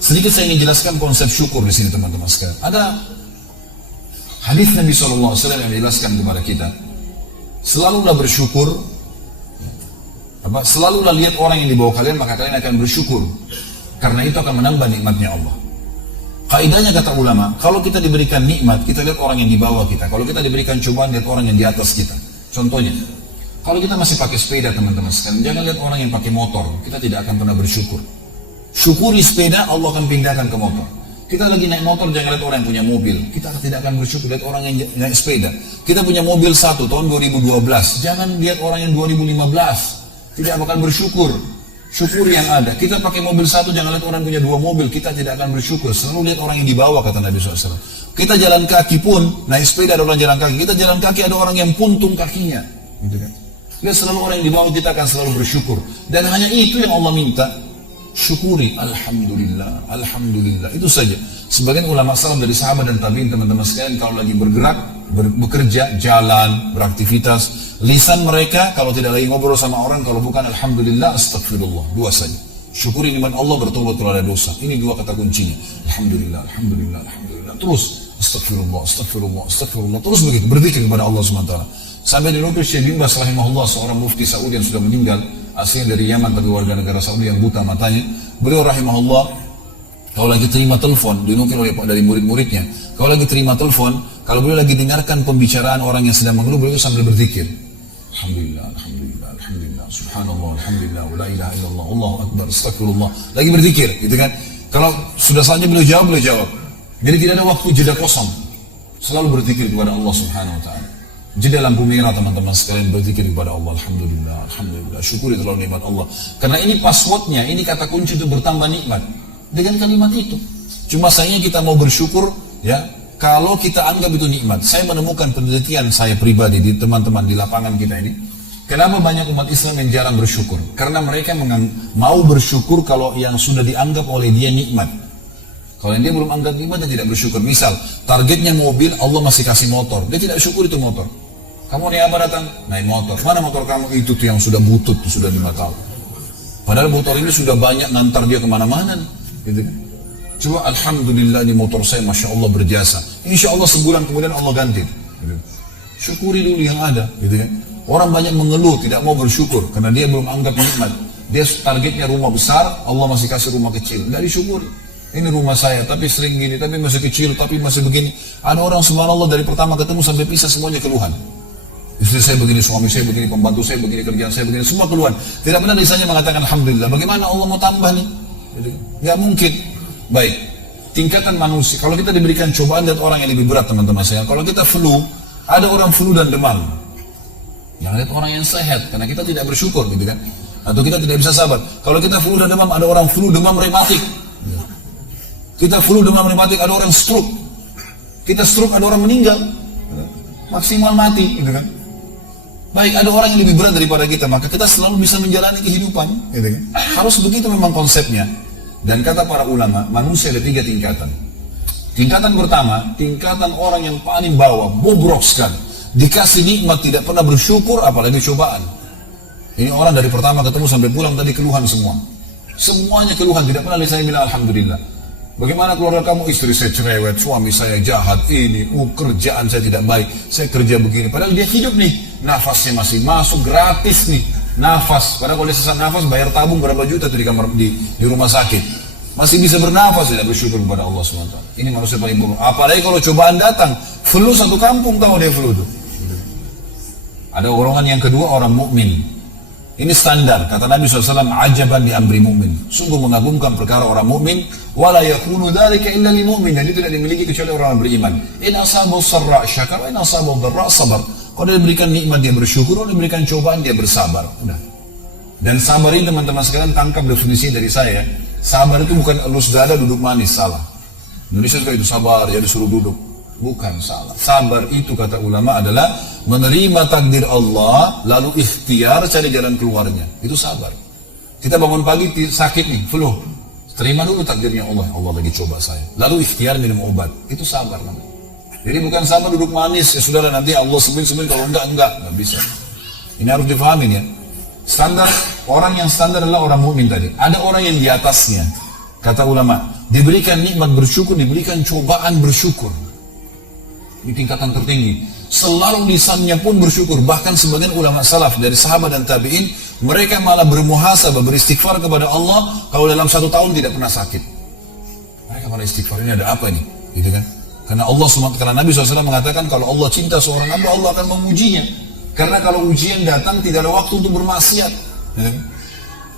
Sedikit saya ingin jelaskan konsep syukur di sini teman-teman sekalian. Ada hadis Nabi SAW yang menjelaskan kepada kita, selalulah bersyukur, selalulah lihat orang yang di bawah kalian, maka kalian akan bersyukur, karena itu akan menambah nikmatnya Allah. Kaidahnya kata ulama, kalau kita diberikan nikmat, kita lihat orang yang di bawah kita. Kalau kita diberikan cobaan, lihat orang yang di atas kita. Contohnya, kalau kita masih pakai sepeda teman-teman sekalian, jangan lihat orang yang pakai motor, kita tidak akan pernah bersyukur. Syukuri sepeda, Allah akan pindahkan ke motor. Kita lagi naik motor, jangan lihat orang yang punya mobil, kita tidak akan bersyukur. Lihat orang yang naik sepeda. Kita punya mobil satu tahun 2012, jangan lihat orang yang 2015, tidak akan bersyukur. Syukur yang ada. Kita pakai mobil satu, jangan lihat orang punya dua mobil, kita tidak akan bersyukur. Selalu lihat orang yang di bawah, kata Nabi SAW. Kita jalan kaki pun, naik sepeda ada orang jalan kaki. Kita jalan kaki ada orang yang puntung kakinya. Gitu kan? Lihat selalu orang yang di bawah, kita akan selalu bersyukur. Dan hanya itu yang Allah minta. Syukuri, Alhamdulillah, Alhamdulillah. Itu saja. Sebagian ulama salam dari sahabat dan tabi'in teman-teman sekalian, kalau lagi bergerak, bekerja, jalan, beraktivitas, lisan mereka kalau tidak lagi ngobrol sama orang, kalau bukan Alhamdulillah, Astagfirullah. Dua saja. Syukuri nikmat Allah, bertobat kalau ada dosa. Ini dua kata kuncinya. Alhamdulillah, Alhamdulillah, Alhamdulillah. Terus Astagfirullah, Astagfirullah, Astagfirullah. Terus begitu, berzikir kepada Allah SWT. Sampai dinukil Syekh bin Baz rahimahullah, seorang mufti Saudi yang sudah meninggal, aslinya dari Yaman tapi warga negara Saudi yang buta matanya. Beliau rahimahullah, kalau lagi terima telepon, dinukil oleh dari murid-muridnya, kalau lagi terima telepon, kalau beliau lagi dengarkan pembicaraan orang yang sedang mengeluh, beliau sambil berzikir. Alhamdulillah, Alhamdulillah, Alhamdulillah, Subhanallah, Alhamdulillah, la ilaha illallah, Allahu Akbar, Astagfirullah. Lagi berzikir, gitu kan? Kalau sudah saatnya beliau jawab. Jadi tidak ada waktu jeda kosong. Selalu berzikir kepada Allah Subhanahu Wa Taala. Jeda lampu merah teman-teman sekalian, berzikir kepada Allah. Alhamdulillah, Alhamdulillah, syukuri terlalu nikmat Allah. Karena ini passwordnya, ini kata kunci untuk bertambah nikmat. Dengan kalimat itu. Cuma sayangnya kita mau bersyukur, ya, kalau kita anggap itu nikmat. Saya menemukan penelitian saya pribadi di teman-teman di lapangan kita ini. Kenapa banyak umat Islam yang jarang bersyukur? Karena mereka mau bersyukur kalau yang sudah dianggap oleh dia nikmat. Kalau yang dia belum anggap nikmat, dia tidak bersyukur. Misal, targetnya mobil, Allah masih kasih motor. Dia tidak syukur itu motor. Kamu naik apa datang? Naik motor. Mana motor kamu? Itu tuh yang sudah butut, sudah 5 tahun. Padahal motor ini sudah banyak ngantar dia kemana-mana. Gitu kan? Coba Alhamdulillah ini motor saya Masya Allah berjasa. Insya Allah sebulan kemudian Allah ganti. Gitu. Syukuri dulu yang ada. Gitu kan? Orang banyak mengeluh, tidak mau bersyukur. Karena dia belum anggap nikmat. Dia targetnya rumah besar, Allah masih kasih rumah kecil. Tidak disyukuri. Ini rumah saya, tapi sering gini, tapi masih kecil, tapi masih begini. Ada orang subhanallah dari pertama ketemu sampai pisah semuanya keluhan. Istri saya begini, suami saya begini, pembantu saya begini, kerjaan saya begini, semua keluhan. Tidak pernah lisannya mengatakan Alhamdulillah. Bagaimana Allah mau tambah nih? Gak mungkin. Baik, tingkatan manusia. Kalau kita diberikan cobaan, lihat orang yang lebih berat teman-teman saya. Kalau kita flu, ada orang flu dan demam. Jangan lihat orang yang sehat, karena kita tidak bersyukur gitu kan. Atau kita tidak bisa sabar. Kalau kita flu dan demam, ada orang flu demam rematik. Kita flu demam rematik, ada orang stroke. Kita stroke, ada orang meninggal. Maksimal mati, gitu kan. Baik, ada orang yang lebih berat daripada kita, maka kita selalu bisa menjalani kehidupan. Gitu kan? Harus begitu memang konsepnya. Dan kata para ulama, manusia ada 3 tingkatan. Tingkatan pertama, tingkatan orang yang paling bawah, bobrok sekali. Dikasih nikmat, tidak pernah bersyukur, apalagi cobaan. Ini orang dari pertama ketemu sampai pulang tadi keluhan semua. Semuanya keluhan, tidak pernah saya bilang Alhamdulillah. Bagaimana keluarga kamu? Istri saya cerewet, suami saya jahat, ini, kerjaan saya tidak baik, saya kerja begini. Padahal dia hidup nih, nafasnya masih masuk gratis nih, nafas. Padahal kalau dia sesak nafas, bayar tabung berapa juta tuh di rumah sakit. Masih bisa bernafas, tidak bersyukur kepada Allah SWT. Ini manusia paling buruk. Apalagi kalau cobaan datang, flu satu kampung tahu dia flu tuh. Ada golongan yang kedua, orang mukmin. Ini standar, kata Nabi SAW, ajaban di amri mu'min. Sungguh mengagumkan perkara orang mukmin. Wala yakunu dzalika illa lil mu'min. Dan itu tidak dimiliki kecuali orang beriman. In asabahu sarra syakara, in asabahu dharra sabar. Kalau dia diberikan nikmat dia bersyukur, kalau diberikan cobaan dia bersabar. Udah. Dan sabar ini teman-teman sekalian tangkap definisi dari saya. Sabar itu bukan elus dada duduk manis, salah. Indonesia juga itu sabar, ya disuruh duduk. Bukan, salah. Sabar itu kata ulama adalah menerima takdir Allah, lalu ikhtiar cari jalan keluarnya. Itu sabar. Kita bangun pagi sakit nih, flu. Terima dulu takdirnya Allah. Allah lagi coba saya. Lalu ikhtiar minum obat. Itu sabar namanya. Jadi bukan sabar duduk manis, ya sudah nanti Allah sembuhin, kalau enggak bisa. Ini harus difahamin ya. Standar, orang yang standar adalah orang mukmin tadi. Ada orang yang di atasnya. Kata ulama, diberikan nikmat bersyukur, diberikan cobaan bersyukur. Ini tingkatan tertinggi. Selalu lisannya pun bersyukur. Bahkan sebagian ulama salaf dari sahabat dan tabi'in, mereka malah bermuhasabah, beristighfar kepada Allah kalau dalam 1 tahun tidak pernah sakit. Mereka malah istighfar, ini ada apa ini? Gitu kan? Karena Nabi SAW mengatakan kalau Allah cinta seorang hamba, Allah akan memujinya. Karena kalau ujian datang tidak ada waktu untuk bermaksiat. Gitu kan?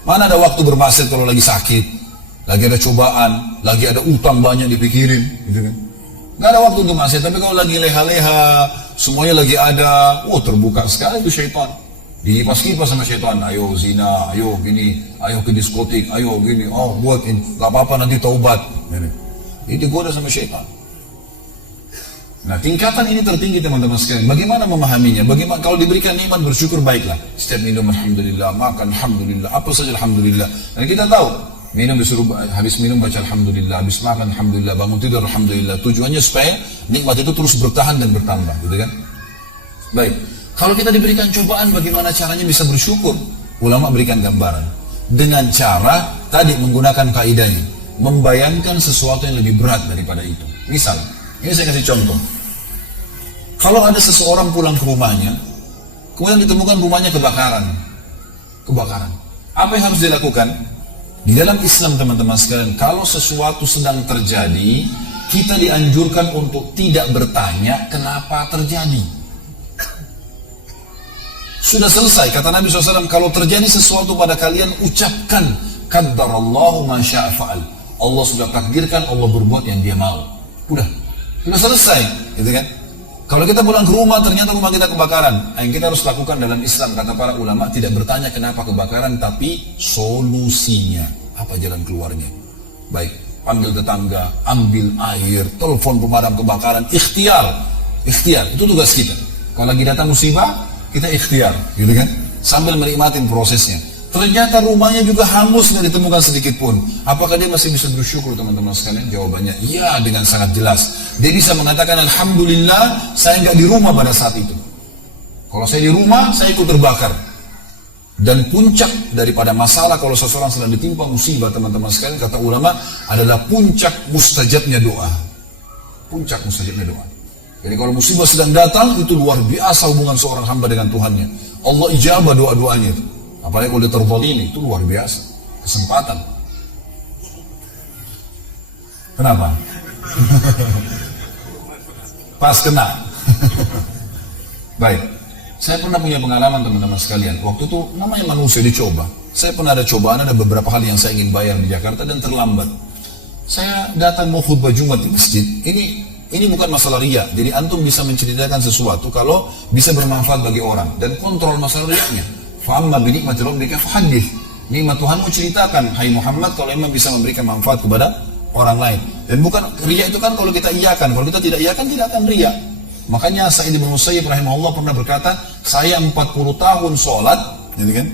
Mana ada waktu bermaksiat kalau lagi sakit? Lagi ada cobaan, lagi ada utang banyak dipikirin, gitu kan? Gak ada waktu untuk maksiat. Tapi kalau lagi leha-leha, semuanya lagi ada, terbuka sekali itu syaitan. Dikipas-kipas sama syaitan, ayo zina, ayo gini, ayo ke diskotik, ayo gini, buat ini, gak apa-apa nanti taubat. Ini digoda sama syaitan. Nah, tingkatan ini tertinggi teman-teman sekalian. Bagaimana memahaminya? Bagaimana kalau diberikan nikmat bersyukur, baiklah. Setiap minum alhamdulillah, makan alhamdulillah, apa saja alhamdulillah. Dan kita tahu minum disuruh, habis minum baca alhamdulillah, habis makan alhamdulillah, bangun tidur alhamdulillah. Tujuannya supaya nikmat itu terus bertahan dan bertambah, gitu kan? Baik. Kalau kita diberikan cobaan, bagaimana caranya bisa bersyukur? Ulama berikan gambaran dengan cara tadi menggunakan kaidahnya, membayangkan sesuatu yang lebih berat daripada itu. Misal, ini saya kasih contoh. Kalau ada seseorang pulang ke rumahnya, kemudian ditemukan rumahnya kebakaran. Apa yang harus dilakukan? Di dalam Islam teman-teman sekalian, kalau sesuatu sedang terjadi, kita dianjurkan untuk tidak bertanya kenapa terjadi. Sudah selesai, kata Nabi SAW, kalau terjadi sesuatu pada kalian, ucapkan qaddarallahu ma syaa fa'al. Allah sudah takdirkan, Allah berbuat yang dia mau. Sudah selesai, gitu kan? Kalau kita pulang ke rumah, ternyata rumah kita kebakaran. Yang kita harus lakukan dalam Islam, kata para ulama, tidak bertanya kenapa kebakaran, tapi solusinya. Apa jalan keluarnya? Baik, panggil tetangga, ambil air, telepon pemadam kebakaran, ikhtiar, itu tugas kita. Kalau lagi datang musibah, kita ikhtiar, gitu kan? Sambil menikmatin prosesnya. Ternyata rumahnya juga hangus, nggak ditemukan sedikit pun. Apakah dia masih bisa bersyukur, teman-teman sekalian? Jawabannya iya, dengan sangat jelas. Dia bisa mengatakan alhamdulillah saya nggak di rumah pada saat itu. Kalau saya di rumah, saya ikut terbakar. Dan puncak daripada masalah kalau seseorang sedang ditimpa musibah, teman-teman sekalian, kata ulama, adalah puncak mustajabnya doa. Puncak mustajabnya doa. Jadi kalau musibah sedang datang, itu luar biasa hubungan seorang hamba dengan Tuhannya. Allah ijabah doa-doanya itu. Apalagi kalau dia terzalimi, itu luar biasa. Kesempatan. Kenapa? Pas kena. Baik. Saya pernah punya pengalaman teman-teman sekalian. Waktu itu namanya manusia dicoba. Saya pernah ada cobaan, ada beberapa hal yang saya ingin bayar di Jakarta dan terlambat. Saya datang mau khutbah Jumat di masjid. Ini bukan masalah riya. Jadi antum bisa menceritakan sesuatu kalau bisa bermanfaat bagi orang dan kontrol masalah riyanya. Fa'amma binikmati rabbika fahaddits. Nikmat Tuhanmu ceritakan, hai Muhammad, kalau memang bisa memberikan manfaat kepada orang lain. Dan bukan riya itu kan kalau kita iyakan, kalau kita tidak iyakan tidak akan riya. Makanya Sa'id bin Musayyib rahimahullah pernah berkata, saya 40 tahun sholat, jadi kan,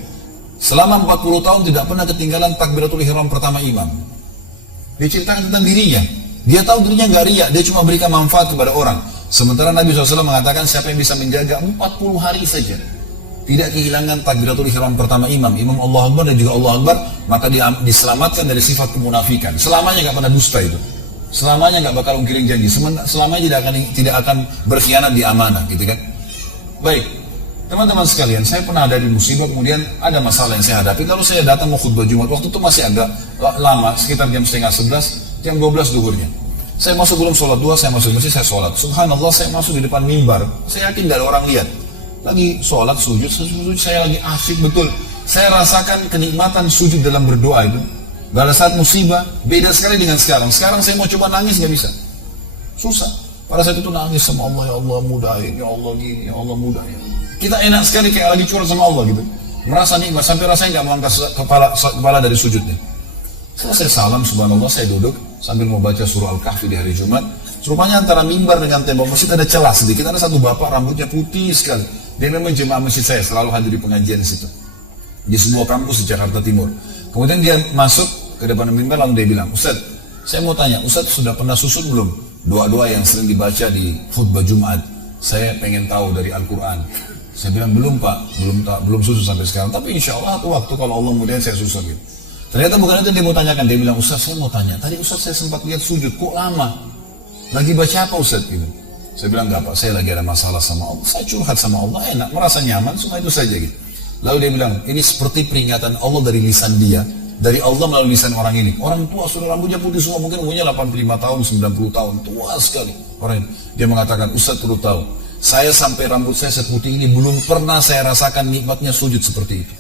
selama 40 tahun tidak pernah ketinggalan takbiratul ihram pertama imam. Dia ceritakan tentang dirinya. Dia tahu dirinya nggak riya, dia cuma berikan manfaat kepada orang. Sementara Nabi SAW mengatakan siapa yang bisa menjaga 40 hari saja, tidak kehilangan takbiratul ihram pertama imam Allah Akbar dan juga Allah Akbar, maka dia diselamatkan dari sifat kemunafikan. Selamanya nggak pernah dusta itu. Selamanya nggak bakal ungkirin janji, selamanya tidak akan berkhianat di amanah, gitu kan? Baik, teman-teman sekalian, saya pernah ada di musibah, kemudian ada masalah yang saya hadapi. Lalu saya datang mau khutbah Jumat, waktu itu masih agak lama, sekitar jam 10:30, jam 12 duhurnya. Saya masuk belum sholat duha, saya masuk masjid, saya sholat. Subhanallah, saya masuk di depan mimbar, saya yakin tidak ada orang lihat. Lagi sholat, sujud, saya lagi asyik betul. Saya rasakan kenikmatan sujud dalam berdoa itu. Pada saat musibah, beda sekali dengan sekarang. Sekarang saya mau coba nangis, nggak bisa. Susah. Pada saat itu nangis sama Allah, ya Allah mudahin, ya Allah gini, ya Allah mudahin. Kita enak sekali kayak lagi curhat sama Allah gitu. Merasa nikmat, sampai rasanya nggak mau angkat kepala dari sujudnya. Selesai salam, subhanallah, saya duduk sambil mau baca surah Al-Kahfi di hari Jumat. Rupanya antara mimbar dengan tembok masjid ada celah sedikit. Ada satu bapak rambutnya putih sekali. Dia memang jemaah masjid saya, selalu hadir di pengajian situ. Di sebuah kampus di Jakarta Timur. Kemudian dia masuk ke depan mimbar, lalu dia bilang, Ustaz, saya mau tanya, Ustaz sudah pernah susun belum doa-doa yang sering dibaca di khutbah Jumat? Saya pengen tahu dari Al-Quran. Saya bilang, belum Pak, belum susun sampai sekarang. Tapi insya Allah waktu kalau Allah mudahin saya susun gitu. Ternyata bukan itu yang dia mau tanyakan. Dia bilang, Ustaz saya mau tanya, tadi Ustaz saya sempat lihat sujud, kok lama? Lagi baca apa Ustaz? Gitu. Saya bilang, enggak Pak, saya lagi ada masalah sama Allah. Saya curhat sama Allah, enak, merasa nyaman, cuma itu saja gitu. Lalu dia bilang, ini seperti peringatan Allah dari lisan dia, dari Allah melalui lisan orang ini. Orang tua sudah rambutnya putih semua, mungkin umurnya 85 tahun, 90 tahun, tua sekali. Orang ini. Dia mengatakan, Ustaz perlu tahu, saya sampai rambut saya seputih ini belum pernah saya rasakan nikmatnya sujud seperti itu.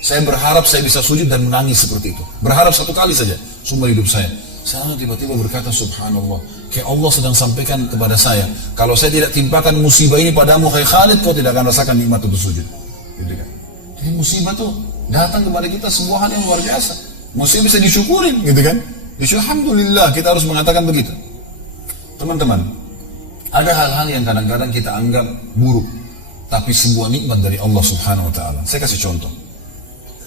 Saya berharap saya bisa sujud dan menangis seperti itu. Berharap satu kali saja, seumur hidup saya. Saya tiba-tiba berkata, subhanallah, kayak Allah sedang sampaikan kepada saya, kalau saya tidak timpakan musibah ini padamu, hai Khalid, kau tidak akan rasakan nikmat untuk sujud. Gitu kan? Jadi musibah tuh datang kepada kita sebuah hal yang luar biasa. Musibah bisa disyukurin, gitu kan? Alhamdulillah, kita harus mengatakan begitu. Teman-teman, ada hal-hal yang kadang-kadang kita anggap buruk, tapi sebuah nikmat dari Allah Subhanahu Wa Taala. Saya kasih contoh.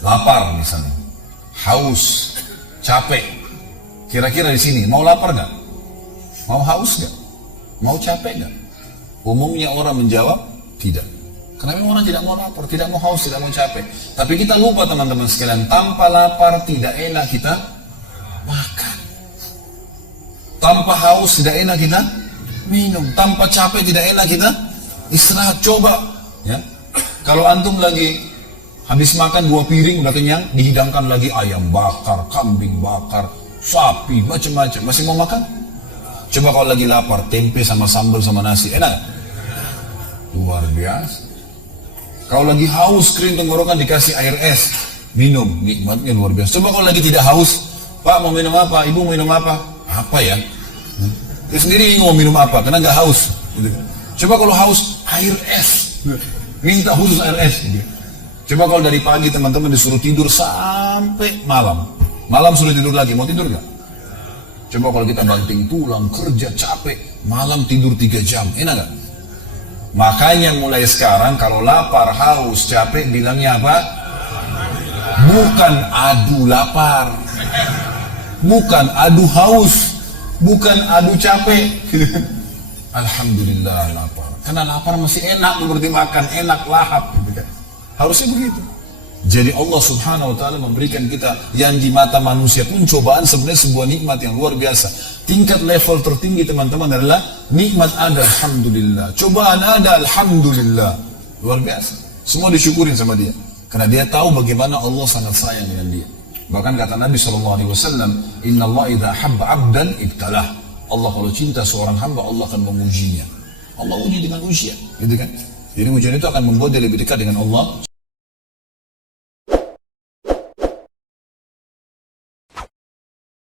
Lapar misalnya, haus, capek. Kira-kira di sini mau lapar nggak? Mau haus nggak? Mau capek nggak? Umumnya orang menjawab tidak. Kenapa orang tidak mau lapar, tidak mau haus, tidak mau capek? Tapi kita lupa teman-teman sekalian, tanpa lapar tidak enak kita makan. Tanpa haus tidak enak kita minum. Tanpa capek tidak enak kita istirahat. Coba, ya. Kalau antum lagi habis makan 2 piring udah kenyang, dihidangkan lagi ayam bakar, kambing bakar, sapi, macam-macam. Masih mau makan? Coba kalau lagi lapar, tempe sama sambal sama nasi, enak? Luar biasa. Kalau lagi haus, kering tenggorokan, dikasih air es, minum, nikmatnya luar biasa. Coba kalau lagi tidak haus, Pak mau minum apa? Ibu mau minum apa? Apa ya? Dia sendiri mau minum apa? Karena nggak haus. Coba kalau haus, air es, minta khusus air es. Coba kalau dari pagi teman-teman disuruh tidur sampai malam. Malam sudah tidur lagi, mau tidur nggak? Coba kalau kita banting tulang, kerja capek, malam tidur 3 jam, enak nggak? Makanya mulai sekarang kalau lapar, haus, capek, bilangnya apa? Bukan adu lapar, bukan adu haus, bukan adu capek. Alhamdulillah lapar. Karena lapar masih enak seperti makan, enak lahap. Gitu kan. Harusnya begitu. Jadi Allah Subhanahu Wa Taala memberikan kita yang di mata manusia pun cobaan sebenarnya sebuah nikmat yang luar biasa. Tingkat level tertinggi teman-teman adalah nikmat ada, alhamdulillah. Cobaan ada, alhamdulillah. Luar biasa. Semua disyukurin sama dia. Karena dia tahu bagaimana Allah sangat sayang dengan dia. Bahkan kata Nabi SAW, Inna Allah idha habba abdan ibtalah. Allah kalau cinta seorang hamba, Allah akan mengujinya. Allah uji dengan ujian, gitu kan? Jadi ujian itu akan membuat dia lebih dekat dengan Allah.